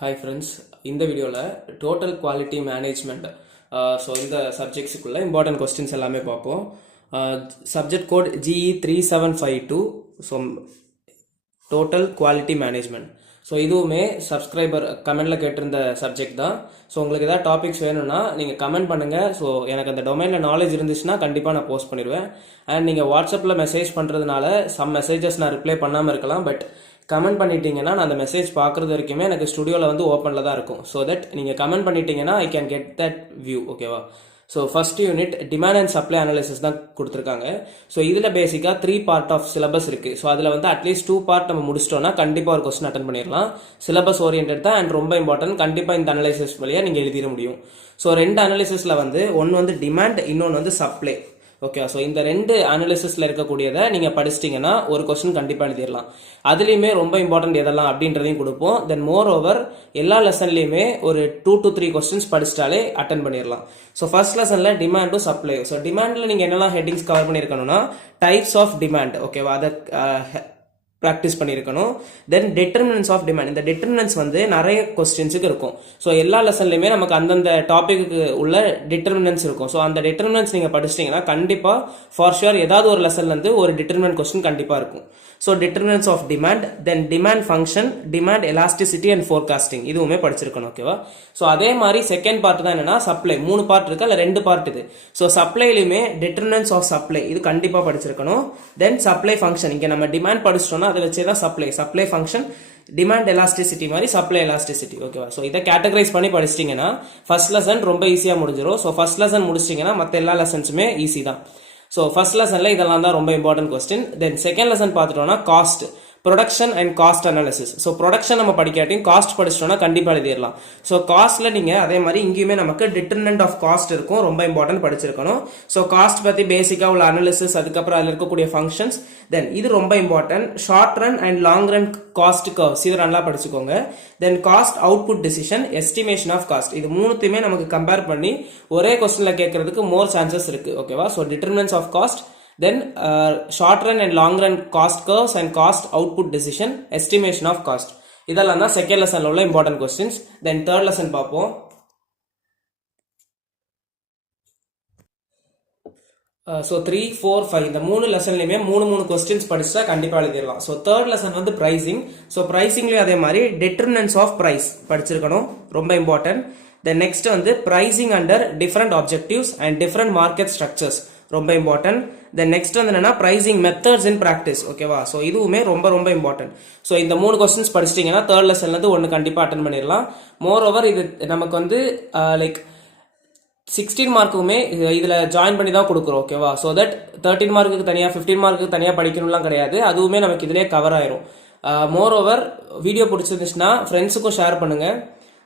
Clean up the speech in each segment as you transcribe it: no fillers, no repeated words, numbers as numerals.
Hi friends, இந்த வீடியோவில் total quality management so இந்த சப்ஜெக்ட்ஸுக்குள்ள இம்பார்ட்டன்ட் கொஸ்டின்ஸ் எல்லாமே பார்ப்போம். Subject code GE3752. So total quality management. So இதுவுமே சப்ஸ்கிரைபர் கமெண்டில் கேட்டிருந்த சப்ஜெக்ட் தான். ஸோ உங்களுக்கு ஏதாவது டாபிக்ஸ் வேணும்னா நீங்கள் கமெண்ட் பண்ணுங்கள். ஸோ எனக்கு அந்த டொமைனில் நாலேஜ் இருந்துச்சுன்னா கண்டிப்பாக நான் போஸ்ட் பண்ணிடுவேன். அண்ட் நீங்கள் வாட்ஸ்அப்பில் மெசேஜ் பண்ணுறதுனால சம் மெசேஜஸ் நான் ரிப்ளை பண்ணாமல் இருக்கலாம். பட் கமெண்ட் பண்ணிட்டீங்கன்னா நான் அந்த மெசேஜ் பார்க்குறது வரைக்குமே எனக்கு ஸ்டுடியோவில் வந்து ஓப்பனில் தான் இருக்கும். ஸோ தட் நீங்கள் கமெண்ட் பண்ணிட்டீங்கன்னா I can get that view. ஓகேவா? So first unit demand and supply analysis தான் கொடுத்துருக்காங்க. ஸோ இதில் பேசிக்காக 3 பார்ட் ஆஃப் சிலபஸ் இருக்குது. ஸோ அதில் வந்து அட்லீஸ்ட் 2 பார்ட் நம்ம முடிச்சிட்டோம்னா கண்டிப்பாக ஒரு கொஸ்டின் அட்டன் பண்ணிடலாம். சிலபஸ் ஓரியன்ட் தான் அண்ட் ரொம்ப இம்பார்ட்டன்ட். கண்டிப்பாக இந்த அனாலிசிஸ் வழியாக நீங்கள் எழுதிட முடியும். ஸோ 2 அனாலிசிஸில் வந்து ஒன்று வந்து டிமாண்ட், இன்னொன்று வந்து சப்ளை. ஓகே, ஸோ இந்த 2 அனாலிசிஸில் இருக்கக்கூடியதை நீங்கள் படிச்சிட்டிங்கன்னா ஒரு கொஸ்டின் கண்டிப்பாக எழுதிடலாம். அதுலேயுமே ரொம்ப இம்பார்ட்டன்ட் எதெல்லாம் அப்படின்றதையும் கொடுப்போம். தென் மோர் ஓவர் எல்லா லெசன்லையுமே ஒரு 2 to 3 கொஸ்டின்ஸ் படிச்சிட்டாலே அட்டன் பண்ணிடலாம். ஸோ ஃபர்ஸ்ட் லெசனில் டிமாண்ட் டு சப்ளை. ஸோ டிமாண்டில் நீங்கள் என்னெல்லாம் ஹெட்டிங்ஸ் கவர் பண்ணியிருக்கணும்னா டைப்ஸ் ஆஃப் டிமாண்ட். ஓகேவா? அதை ப்ராக்டிஸ் பண்ணியிருக்கணும். Then determinants of demand. இந்த டிட்டர்மினன்ஸ் வந்து நிறைய கொஸ்டின்ஸுக்கு இருக்கும். ஸோ எல்லா லெசன்லையுமே நமக்கு அந்தந்த டாபிக்கு உள்ள டிட்டர்மினன்ஸ் இருக்கும். ஸோ அந்த டிட்டர்மினன்ஸ் நீங்கள் படிச்சிட்டிங்கன்னா கண்டிப்பாக ஃபார் ஷுர் ஏதாவது ஒரு லெசன்லேருந்து ஒரு டிட்டர்மினன்ட் கொஸ்டின் கண்டிப்பாக இருக்கும். So determinants of demand, then demand function, demand elasticity and forecasting இதுவுமே படிச்சிருக்கணும். ஓகேவா? ஸோ அதே மாதிரி செகண்ட் பார்ட் தான் என்னன்னா சப்ளை. 3 பார்ட் இருக்கு, அதில் 2 பார்ட் இது. ஸோ சப்ளைலையுமே டிட்டர்மினன்ஸ் ஆஃப் சப்ளை இது கண்டிப்பாக படிச்சிருக்கணும். தென் சப்ளை ஃபங்க்ஷன், இங்கே நம்ம டிமாண்ட் படிச்சிட்டோம்னா அதை வச்சே தான் சப்ளை ஃபங்க்ஷன், டிமாண்ட் எலாஸ்டிசிட்டி மாதிரி சப்ளை எலாஸ்டிசிட்டி. ஓகேவா? ஸோ இதை கேட்டகரைஸ் பண்ணி படிச்சிட்டிங்கன்னா ஃபர்ஸ்ட் லெசன் ரொம்ப ஈஸியாக முடிஞ்சிடும். ஸோ ஃபர்ஸ்ட் லெசன் முடிச்சிட்டிங்கன்னா மற்ற எல்லா லெசன்ஸுமே ஈஸி தான். ஸோ ஃபர்ஸ்ட் லெசனில் இதெல்லாம் தான் ரொம்ப important question. Then second lesson பார்த்துட்டோம்னா cost, production and cost analysis. So production நம்ம படிக்காட்டியும் காஸ்ட் படிச்சிட்டோம்னா கண்டிப்பாக எழுதிடலாம். ஸோ காஸ்ட்டில் நீங்கள் அதே மாதிரி இங்கேயுமே நமக்கு டிட்டர்மினன்ட் ஆஃப் காஸ்ட் இருக்கும், ரொம்ப இம்பார்ட்டன்ட் படிச்சிருக்கணும். ஸோ காஸ்ட் பற்றி பேசிக்காக உள்ள அனாலிசிஸ், அதுக்கப்புறம் அதில் இருக்கக்கூடிய ஃபங்க்ஷன்ஸ், தென் இது ரொம்ப important short run and long run cost curves இது நல்லா படிச்சுக்கோங்க. Then cost output decision, estimation of cost, இது மூணுத்தையுமே நமக்கு கம்பேர் பண்ணி ஒரே கொஸ்டினில் கேட்கறதுக்கு மோர் சான்சஸ் இருக்கு. ஓகேவா? So determinants of cost, then short run and long run cost curves and cost output decision, estimation of cost. இதெல்லாம் தான் செகண்ட் லெசன்ல உள்ள important questions. Then third lesson பார்ப்போம். ஸோ 3, 4, 5 இந்த 3 லெசன்லையுமே 3 கொஸ்டின்ஸ் படிச்சா கண்டிப்பாக எழுதிடலாம். ஸோ தேர்ட் லெசன் வந்து ப்ரைசிங். ஸோ ப்ரைசிங்லேயும் அதே மாதிரி டிட்டர்மினன்ஸ் ஆஃப் ப்ரைஸ் படிச்சிருக்கணும், ரொம்ப இம்பார்ட்டன்ட். தென் நெக்ஸ்ட் வந்து pricing under different objectives and different market structures, ரொம்ப இம்பார்ட்டன்ட். தென் நெக்ஸ்ட் வந்து என்னன்னா பிரைசிங் மெத்தட்ஸ் இன் பிராக்டிஸ். ஓகேவா? ஸோ இதுவுமே ரொம்ப இம்பார்ட்டன்ட். ஸோ இந்த 3 கொஸ்டின்ஸ் படிச்சிட்டிங்கன்னா தேர்ட் லெசன்லேருந்து ஒன்று கண்டிப்பாக அட்டன் பண்ணிடலாம். மோர் ஓவர் இது நமக்கு வந்து லைக் 16 மார்க்குமே இதில் ஜாயின் பண்ணி தான் கொடுக்குறோம். ஓகேவா? ஸோ தட் 13 மார்க்குக்கு தனியாக 15 மார்க்குக்கு தனியாக படிக்கணும்லாம் கிடையாது, அதுவுமே நமக்கு இதிலே கவர் ஆயிரும். மோர் ஓவர் வீடியோ பிடிச்சிருந்துச்சுன்னா ஃப்ரெண்ட்ஸுக்கும் ஷேர் பண்ணுங்க.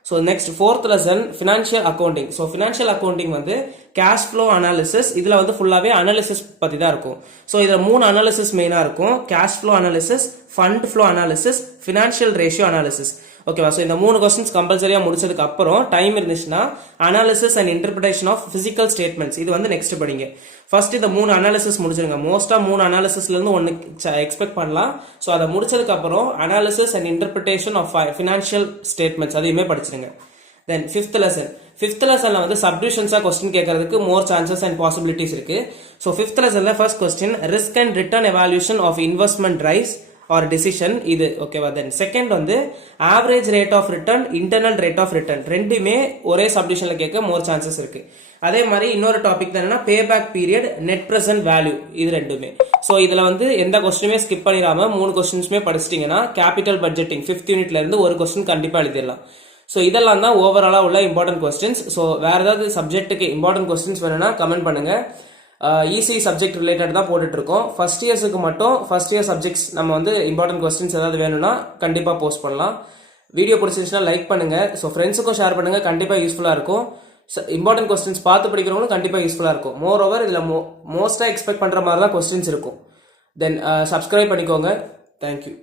So next fourth lesson financial accounting. So financial accounting வந்து கேஷ் ஃப்ளோ அனாலிசிஸ், இதில் வந்து ஃபுல்லாகவே அனாலிசிஸ் பற்றி தான் இருக்கும். ஸோ இதில் 3 அனாலிசிஸ் மெயினாக இருக்கும்: cash flow analysis, fund flow analysis, financial ratio analysis. ஓகேவா? ஸோ இந்த 3 கொஸ்டின்ஸ் கம்பல்சரியாக முடிச்சதுக்கு அப்புறம் டைம் இருந்துச்சுன்னா analysis and interpretation of physical statements இது வந்து நெக்ஸ்ட் படிங்க. ஃபர்ஸ்ட் இந்த 3 அனாலிசிஸ் முடிச்சிருங்க. மோஸ்டா 3 அனாலிசிஸ்லேருந்து ஒன்று எக்ஸ்பெக்ட் பண்ணலாம். ஸோ அதை முடிச்சதுக்கு அப்புறம் analysis and interpretation of financial statements அதையுமே படிச்சிருங்க. தென் ஃபிஃப்த் லெசன்ல வந்து சப்டிவிஷன்ஸா கொஸ்டின் கேட்கறதுக்கு மோர் சான்சஸ் அண்ட் பாசிபிலிட்டிஸ் இருக்கு. ஸோ ஃபிஃப்த் லெசன்ல first question risk and return evaluation of investment rise or decision இது. ஓகேவா? தென் செகண்ட் வந்து average rate of return, internal rate of return, ரெண்டுமே ஒரே சப்டிஷன்ல கேட்க மோர் சான்சஸ் இருக்கு. அதே மாதிரி இன்னொரு டாபிக் தான் pay back period, net present value, இது ரெண்டுமே. ஸோ இதுல வந்து எந்த கொஸ்டினுமே ஸ்கிப் பண்ணிடாம 3 கொஸ்டின்ஸுமே படிச்சிட்டிங்கன்னா கேபிட்டல் பட்ஜெட்டிங் 5th யூனிட்ல இருந்து ஒரு கொஸ்டின் கண்டிப்பா எழுதிடலாம். ஸோ இதெல்லாம் தான் ஓவராலா உள்ள இம்பார்ட்டன்ட் கொஸ்டின்ஸ். ஸோ வேற ஏதாவது சப்ஜெக்ட்டுக்கு இம்பார்ட்டன்ட் கொஸ்டின்ஸ் வேணும்னா கமெண்ட் பண்ணுங்க. ஈஸி சப்ஜெக்ட் ரிலேட்டட் தான் போட்டுட்டு இருக்கோம். ஃபர்ஸ்ட் இயர்ஸுக்கு மட்டும் ஃபர்ஸ்ட் இயர் சப்ஜெக்ட்ஸ் நம்ம வந்து இம்பார்ட்டன்ட் கொஸ்டின்ஸ் ஏதாவது வேணும்னா கண்டிப்பாக போஸ்ட் பண்ணலாம். வீடியோ பிடிச்சிருச்சுன்னா லைக் பண்ணுங்க. ஸோ ஃப்ரெண்ட்ஸுக்கும் ஷேர் பண்ணுங்க, கண்டிப்பாக யூஸ்ஃபுல்லாக இருக்கும். இம்பார்ட்டன்ட் கொஸ்டின்ஸ் பார்த்து படிக்கிறவங்களும் கண்டிப்பாக யூஸ்ஃபுல்லாக இருக்கும். மோர் ஓவர் இதில் மோஸ்ட்டாக எக்ஸ்பெக்ட் பண்ணுற மாதிரி தான் கொஸ்டின்ஸ் இருக்கும். தென் சப்ஸ்கிரைப் பண்ணிக்கோங்க. தேங்க்யூ.